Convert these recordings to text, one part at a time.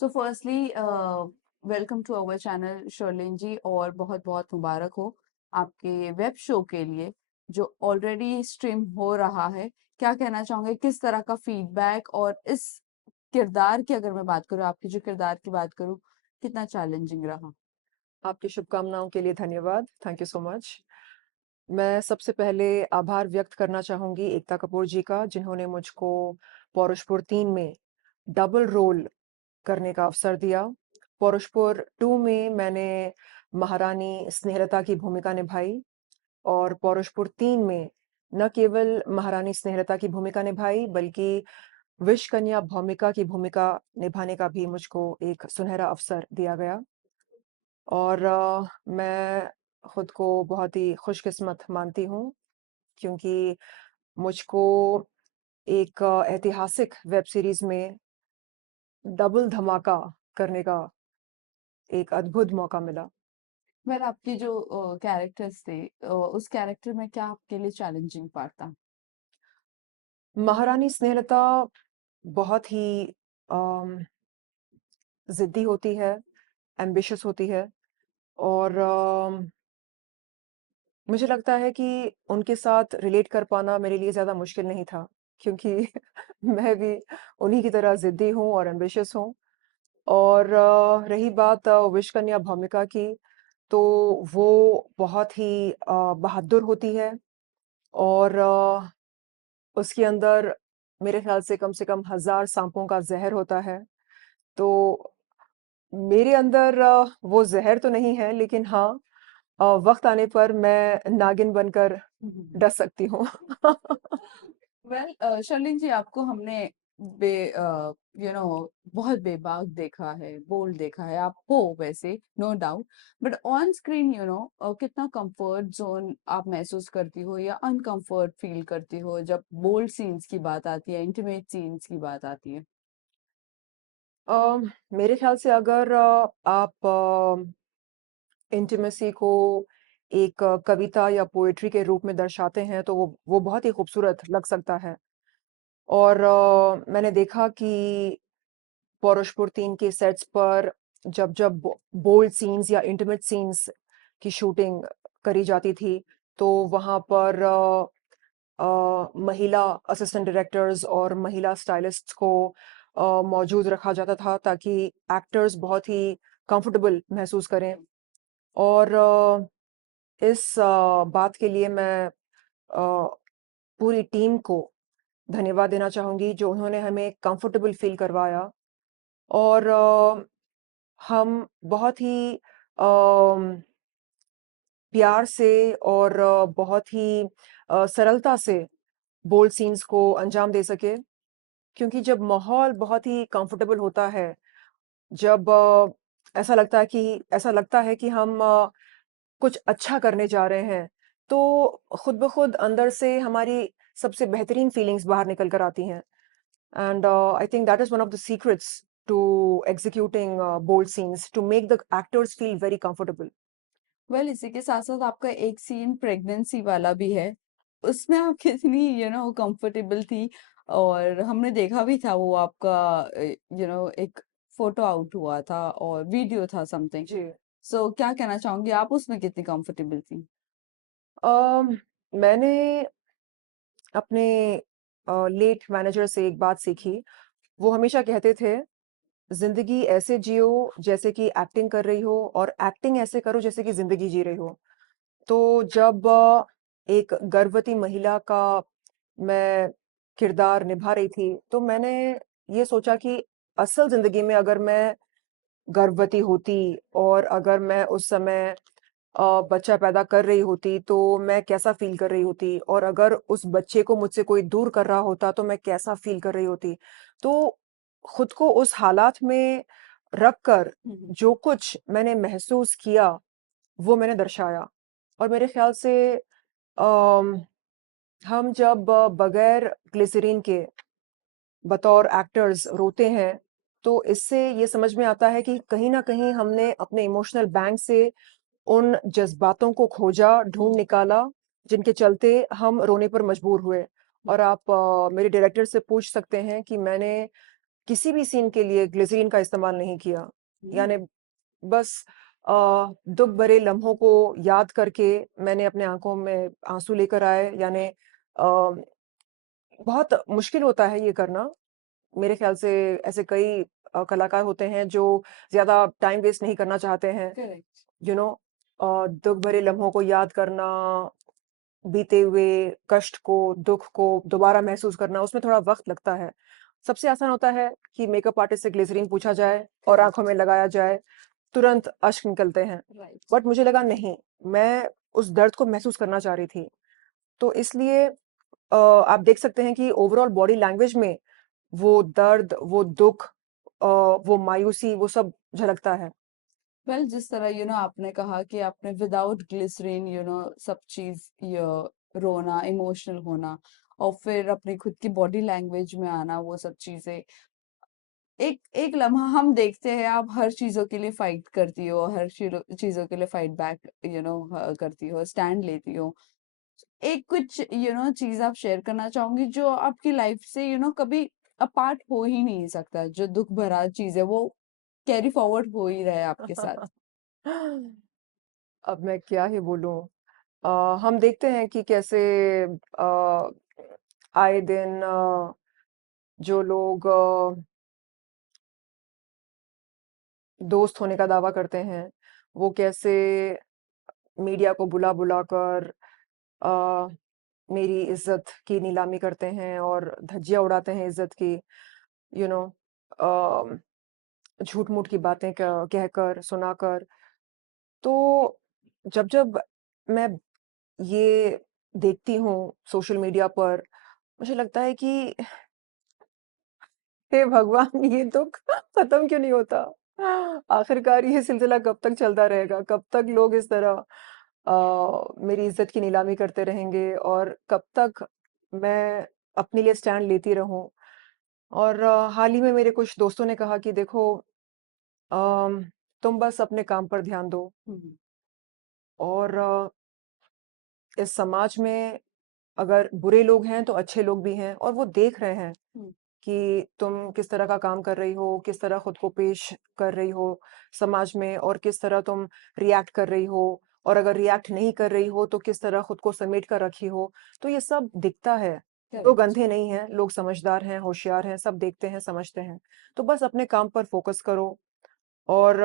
So firstly welcome to our channel Sherlyn ji, और बहुत बहुत मुबारक हो आपके वेब शो के लिए जो ऑलरेडी स्ट्रीम हो रहा है। क्या कहना चाहोगे, किस तरह का फीडबैक, और इस किरदार की अगर मैं बात करूँ, आपके जो किरदार की बात करूँ, कितना चैलेंजिंग रहा? आपकी शुभकामनाओं के लिए धन्यवाद। Thank you so much. मैं सबसे पहले आभार व्यक्त करना चाहूँगी एकता कपूर जी का, जिन्होंने मुझको पौरुषपुर 3 में डबल रोल करने का अवसर दिया। पौरुषपुर 2 में मैंने महारानी स्नेहलता की भूमिका निभाई और पौरुषपुर 3 में न केवल महारानी स्नेहलता की भूमिका निभाई, बल्कि विषकन्या भौमिका की भूमिका निभाने का भी मुझको एक सुनहरा अवसर दिया गया। और मैं खुद को बहुत ही खुशकिस्मत मानती हूँ, क्योंकि मुझको एक ऐतिहासिक वेब सीरीज़ में डबल धमाका करने का एक अद्भुत मौका मिला। वेल, आपके जो कैरेक्टर्स थे, उस कैरेक्टर में क्या आपके लिए चैलेंजिंग पार्ट था? महारानी स्नेहलता बहुत ही अम, ज़िद्दी होती है, एम्बिशियस होती है और मुझे लगता है कि उनके साथ रिलेट कर पाना मेरे लिए ज़्यादा मुश्किल नहीं था, क्योंकि मैं भी उन्हीं की तरह ज़िद्दी हूँ और एम्बिशियस हूँ। और रही बात विषकन्या भूमिका की, तो वो बहुत ही बहादुर होती है और उसके अंदर मेरे ख़्याल से कम 1000 साँपों का ज़हर होता है। तो मेरे अंदर वो ज़हर तो नहीं है, लेकिन हाँ, वक़्त आने पर मैं नागिन बनकर डस सकती हूँ। वेल, शर्लिन जी, आपको हमने बे बहुत बेबाक देखा है, बोल्ड देखा है, आप हो वैसे, no doubt. But on screen कितना कंफर्ट जोन आप महसूस करती हो या अनकंफर्ट फील करती हो जब बोल्ड सीन्स की बात आती है, इंटीमेट सीन्स की बात आती है? मेरे ख़्याल से अगर आप इंटिमेसी को एक कविता या पोएट्री के रूप में दर्शाते हैं, तो वो बहुत ही खूबसूरत लग सकता है। और मैंने देखा कि पौरुषपुर 3 के सेट्स पर जब बोल्ड सीन्स या इंटिमेट सीन्स की शूटिंग करी जाती थी, तो वहाँ पर महिला असिस्टेंट डायरेक्टर्स और महिला स्टाइलिस्ट्स को मौजूद रखा जाता था, ताकि एक्टर्स बहुत ही कंफर्टेबल महसूस करें। और इस बात के लिए मैं पूरी टीम को धन्यवाद देना चाहूँगी, जो उन्होंने हमें कंफर्टेबल फ़ील करवाया। और हम बहुत ही प्यार से और बहुत ही सरलता से बोल्ड सीन्स को अंजाम दे सके, क्योंकि जब माहौल बहुत ही कंफर्टेबल होता है, जब ऐसा लगता है कि हम कुछ अच्छा करने जा रहे हैं, तो खुद ब खुद अंदर से हमारी सबसे बेहतरीन फीलिंग्स बाहर निकल कर आती हैं। And I think that is one of the secrets to executing bold scenes, to make the actors feel very comfortable. Well, इसी के साथ साथ आपका एक सीन प्रेगनेंसी वाला भी है। उसमें आप कितनी कंफर्टेबल थी? और हमने देखा भी था वो आपका एक फोटो आउट हुआ था और वीडियो था समथिंग। जी। सो क्या कहना चाहूंगी, आप उसमें कितनी कंफर्टेबल थी? अम, मैंने अपने लेट मैनेजर से एक बात सीखी। वो हमेशा कहते थे, ज़िंदगी ऐसे जियो जैसे कि एक्टिंग कर रही हो, और एक्टिंग ऐसे करो जैसे कि ज़िंदगी जी रही हो। तो जब एक गर्भवती महिला का मैं किरदार निभा रही थी, तो मैंने ये सोचा कि असल ज़िंदगी में अगर मैं गर्भवती होती और अगर मैं उस समय बच्चा पैदा कर रही होती, तो मैं कैसा फ़ील कर रही होती, और अगर उस बच्चे को मुझसे कोई दूर कर रहा होता, तो मैं कैसा फ़ील कर रही होती। तो खुद को उस हालात में रख कर हम्म। जो कुछ मैंने महसूस किया, वो मैंने दर्शाया। और मेरे ख़्याल से अम, हम जब बगैर ग्लिसरीन के बतौर एक्टर्स रोते हैं, तो इससे ये समझ में आता है कि कहीं न कहीं हमने अपने इमोशनल बैंक से उन जज़्बातों को खोजा, ढूँढ निकाला, जिनके चलते हम रोने पर मजबूर हुए। और आप मेरे डायरेक्टर से पूछ सकते हैं कि मैंने किसी भी सीन के लिए ग्लिसरीन का इस्तेमाल नहीं किया। हुँ, यानी बस अ, दुःख भरे लम्हों को याद करके मैंने अपने आँखों में आँसू लेकर आए। यानी बहुत मुश्किल होता है ये करना। मेरे ख़्याल से ऐसे कई कलाकार होते हैं जो ज़्यादा टाइम वेस्ट नहीं करना चाहते हैं। करेक्ट। यू नो दुःख भरे लम्हों को याद करना, बीते हुए कष्ट को, दुःख को दोबारा महसूस करना, उसमें थोड़ा वक़्त लगता है। सबसे आसान होता है कि मेकअप आर्टिस्ट से ग्लिसरीन पूछा जाए और आँखों करेक्ट, में लगाया जाए, तुरंत अश्क निकलते हैं। राइट। बट मुझे लगा नहीं, मैं उस दर्द को महसूस करना चाह रही थी। तो इसलिए आप देख सकते हैं कि ओवरऑल बॉडी लैंग्वेज में वो दर्द, वो दुःख वो मायूसी, वो सब झलकता है। वेल जिस तरह आपने कहा कि आपने विदाउट ग्लिसरीन सब चीज़ रोना, इमोशनल होना और फिर अपनी खुद की बॉडी लैंग्वेज में आना वो सब चीज़ें एक एक लम्हा हम देखते हैं आप हर चीज़ों के लिए फाइट करती हो, हर चीज़ों के लिए फाइट बैक करती हो, स्टैंड लेती हो। एक कुछ चीज़ आप शेयर करना चाहोगी जो आपकी लाइफ से कभी अपार्ट हो ही नहीं सकता, जो दुःख भरा चीज़ है वो कैरी फॉरवर्ड हो ही रहा है आपके साथ? अब मैं क्या ही बोलूँ? हम देखते हैं कि कैसे अ, आए दिन जो लोग दोस्त होने का दावा करते हैं, वो कैसे मीडिया को बुला-बुला कर अ, मेरी इज़्ज़त की नीलामी करते हैं और धज्जियाँ उड़ाते हैं इज़्ज़त की। यू नो अ, झूठ-मूठ की बातें कहकर, सुनाकर। तो जब-जब मैं ये देखती हूँ सोशल मीडिया पर, मुझे लगता है कि हे भगवान! ये दुःख खत्म क्यों नहीं होता? आखिरकार ये सिलसिला कब तक चलता रहेगा? कब तक लोग इस तरह मेरी इज़्ज़त की नीलामी करते रहेंगे और कब तक मैं अपने लिए स्टैंड लेती रहूँ? और हाल ही में मेरे कुछ दोस्तों ने कहा कि देखो अम, तुम बस अपने काम पर ध्यान दो हुँ, और इस समाज में अगर बुरे लोग हैं तो अच्छे लोग भी हैं और वो देख रहे हैं हुँ, कि तुम किस तरह का काम कर रही हो, किस तरह खुद को पेश कर रही हो समाज में और किस तरह तुम रिएक्ट कर रही हो और अगर रिएक्ट नहीं कर रही हो तो किस तरह खुद को समेट कर रखी हो। तो ये सब दिखता है। लोग करेक्ट। अंधे नहीं हैं, लोग समझदार हैं, होशियार हैं, सब देखते हैं, समझते हैं। तो बस अपने काम पर फ़ोकस करो और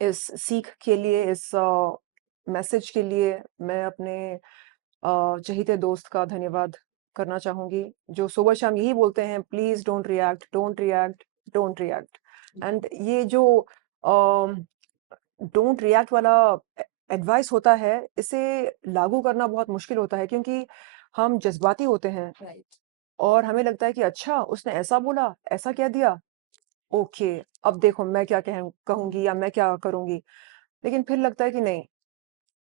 इस सीख के लिए, इस मैसेज के लिए मैं अपने चहीते दोस्त का धन्यवाद करना चाहूँगी, जो सुबह-शाम यही बोलते हैं, "please don't react, don't react, don't react." And ये जो अ, डोंट रिएक्ट वाला एडवाइस होता है, इसे लागू करना बहुत मुश्किल होता है क्योंकि हम जज़्बाती होते हैं राइट। और हमें लगता है कि अच्छा, उसने ऐसा बोला, ऐसा कह दिया, ओके, अब देखो मैं क्या कहूँगी या मैं क्या करूँगी। लेकिन फिर लगता है कि नहीं,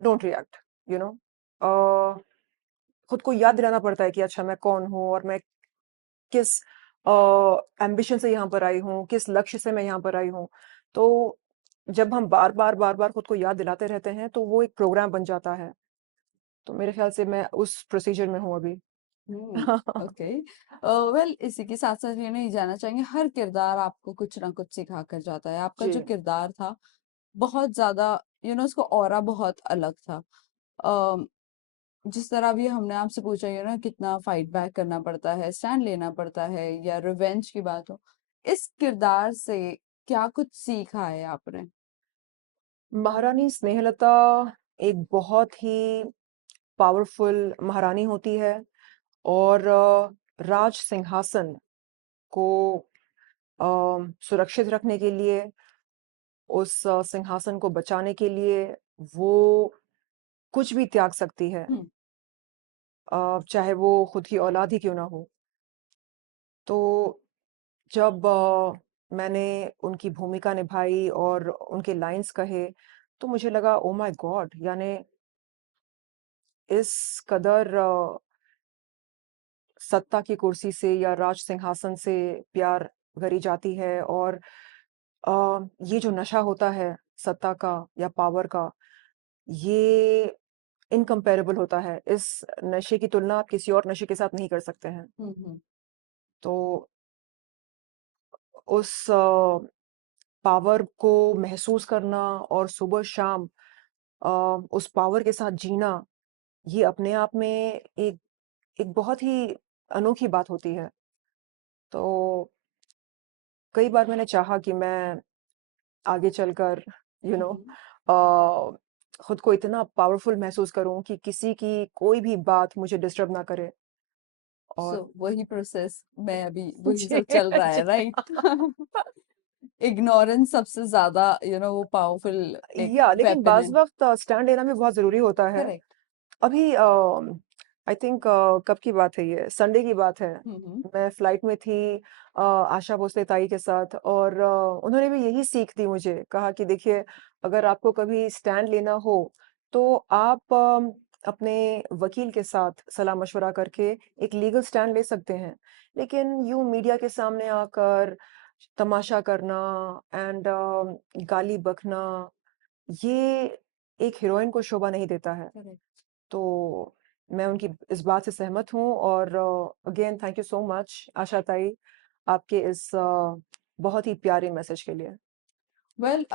डोंट रिएक्ट, यू नो अ, खुद को याद दिलाना पड़ता है कि अच्छा मैं कौन हूँ और मैं किस एम्बिशन से यहाँ पर आई हूँ, किस लक्ष्य से मैं यहाँ पर आई हूँ। तो जब हम बार-बार, बार-बार खुद को याद दिलाते रहते हैं, तो वो एक प्रोग्राम बन जाता है। तो मेरे ख़्याल से मैं उस प्रोसीजर में हूँ अभी। हुँ, ओके। वेल इसी के साथ-साथ ये जानना चाहेंगे हर किरदार आपको कुछ ना कुछ सिखा कर जाता है। आपका जो जी। किरदार था बहुत ज़्यादा उसका ऑरा बहुत अलग था। अ, जिस तरह अभी हमने आपसे पूछा कितना फाइट बैक करना पड़ता है, स्टैंड लेना पड़ता है या रिवेंज की बात हो, इस किरदार से क्या कुछ सीखा है आपने? महारानी स्नेहलता एक बहुत ही पावरफुल महारानी होती है और राज सिंहासन को सुरक्षित रखने के लिए, उस सिंहासन को बचाने के लिए वो कुछ भी त्याग सकती है। हुँ, चाहे वो खुद की औलाद ही क्यों ना हो। तो जब मैंने उनकी भूमिका निभाई और उनके लाइन्स कहे, तो मुझे लगा ओह माय गॉड! यानी इस कदर सत्ता की कुर्सी से या राज सिंहासन से प्यार करी जाती है और ये जो नशा होता है सत्ता का या पावर का, ये इनकम्पैरेबल होता है। इस नशे की तुलना आप किसी और नशे के साथ नहीं कर सकते हैं। हुँ, हुँ। तो उस पावर को महसूस करना और सुबह-शाम अ, उस पावर के साथ जीना, ये अपने आप में एक एक बहुत ही अनोखी बात होती है। तो कई बार मैंने चाहा कि मैं आगे चलकर यू नो हम्म। अ, खुद को इतना पावरफुल महसूस करूं कि किसी की कोई भी बात मुझे डिस्टर्ब ना करे सो और वही प्रोसेस में अभी वही जी सब चल रहा जी है, राइट? इग्नोरेंस सबसे ज्यादा वो पावरफुल एक या लेकिन वेपन बाज है। वक्त स्टैंड लेना भी बहुत जरूरी होता है। करेक्ट। अभी आई थिंक कब की बात है, ये संडे की बात है। हम्म। मैं फ्लाइट में थी आशा भोसले ताई के साथ, और उन्होंने भी यही सीख दी मुझे। कहा कि देखिए, अगर आपको कभी स्टैंड लेना हो तो आप अपने वकील के साथ सलाह मशवरा करके एक लीगल स्टैंड ले सकते हैं, लेकिन यूं मीडिया के सामने आकर तमाशा करना एंड गाली बकना, ये एक हीरोइन को शोभा नहीं देता है। करेक्ट। तो मैं उनकी इस बात से सहमत हूँ, और again thank you so much Asha tai, आपके इस बहुत ही प्यारे मैसेज के लिए। वेल,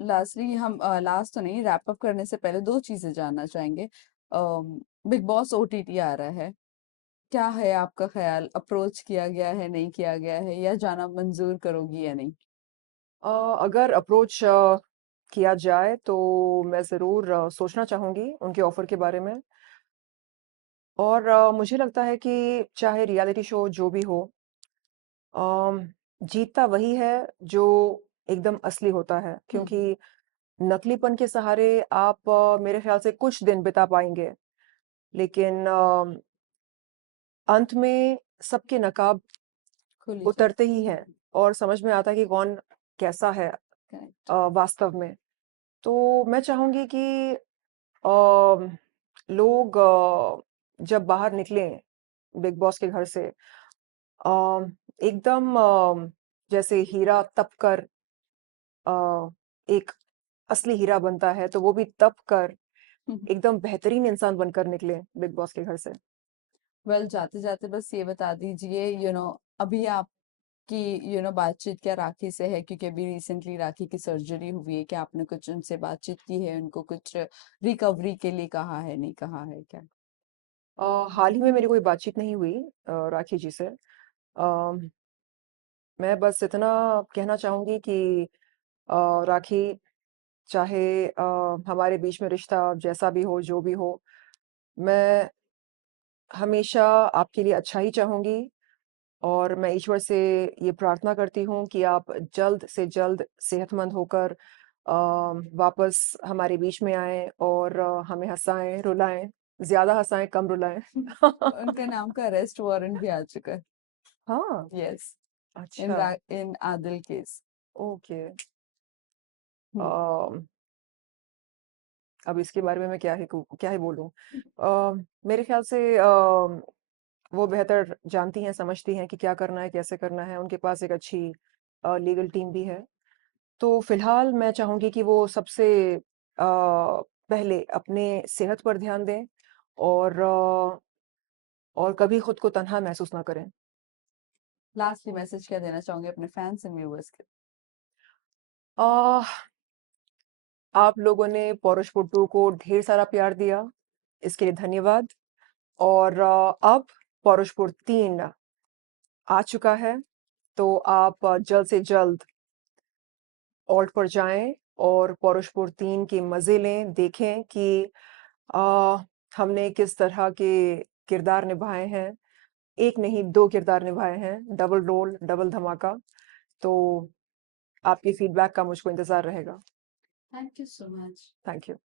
लास्टली हम लास्ट तो नहीं, रैप अप करने से पहले दो चीजें जानना चाहेंगे। बिग बॉस ओटीटी आ रहा है, क्या है आपका ख्याल? अप्रोच किया गया है, नहीं किया गया है, या जाना मंजूर करोगी या नहीं? अगर अप्रोच किया जाए तो मैं ज़रूर सोचना चाहूँगी उनके ऑफ़र के बारे में। और मुझे लगता है कि चाहे रियलिटी शो जो भी हो, अम, जीतता वही है जो एकदम असली होता है, हम्म। क्योंकि नकलीपन के सहारे आप मेरे ख्याल से कुछ दिन बिता पाएंगे, लेकिन अंत में सबके नकाब खुली जाए। उतरते ही हैं और समझ में आता है कि कौन कैसा है करेक्ट। वास्तव में। तो मैं चाहूंगी कि लोग जब बाहर निकलें बिग बॉस के घर से, एकदम जैसे हीरा तप कर एक असली हीरा बनता है, तो वो भी तप कर एकदम बेहतरीन इंसान बनकर निकले बिग बॉस के घर से। वेल, जाते जाते बस ये बता दीजिए, अभी आपकी बातचीत क्या राखी से है? क्योंकि अभी रिसेंटली राखी की सर्जरी हुई है, क्या आपने कुछ उनसे बातचीत की है? उनको कुछ रिकवरी के लिए कहा है, नहीं कहा है क्या? हाल ही में मेरी कोई बातचीत नहीं हुई राखी जी से। मैं बस इतना कहना चाहूंगी कि राखी, चाहे हमारे बीच में रिश्ता जैसा भी हो, जो भी हो, मैं हमेशा आपके लिए अच्छा ही चाहूंगी। और मैं ईश्वर से ये प्रार्थना करती हूँ कि आप जल्द से जल्द सेहतमंद होकर वापस हमारे बीच में आएं और हमें हंसाएं, रुलाएं, ज्यादा हंसाएं, कम रुलाएं। उनके नाम का अरेस्ट वारंट भी आ चुका है। हाँ। यस। अच्छा। इन आदिल केस। ओके। हम्म। अब इसके बारे में मैं क्या ही बोलूं। मेरे ख्याल से वो बेहतर जानती हैं, समझती हैं कि क्या करना है, कैसे करना है। उनके पास एक अच्छी लीगल टीम भी है। तो फिलहाल मैं चाहूंगी कि वो सबसे पहले अपने सेहत पर ध्यान दें, और और कभी खुद को तन्हा महसूस ना करें। लास्टली मैसेज क्या देना चाहोगे अपने फैंस एंड व्यूअर्स के? आ, आप लोगों ने पौरुष पुट्टू को ढेर सारा प्यार दिया, इसके लिए धन्यवाद। और अब पौरुषपुर 3 आ चुका है, तो आप जल्द से जल्द ऑल्ट पर जाएं और पौरुषपुर 3 के मजे लें, देखें कि आ, हमने किस तरह के किरदार निभाए हैं। एक नहीं, 2 किरदार निभाए हैं, डबल रोल, डबल धमाका। तो आपकी फीडबैक का मुझको इंतजार रहेगा। Thank you so much. Thank you.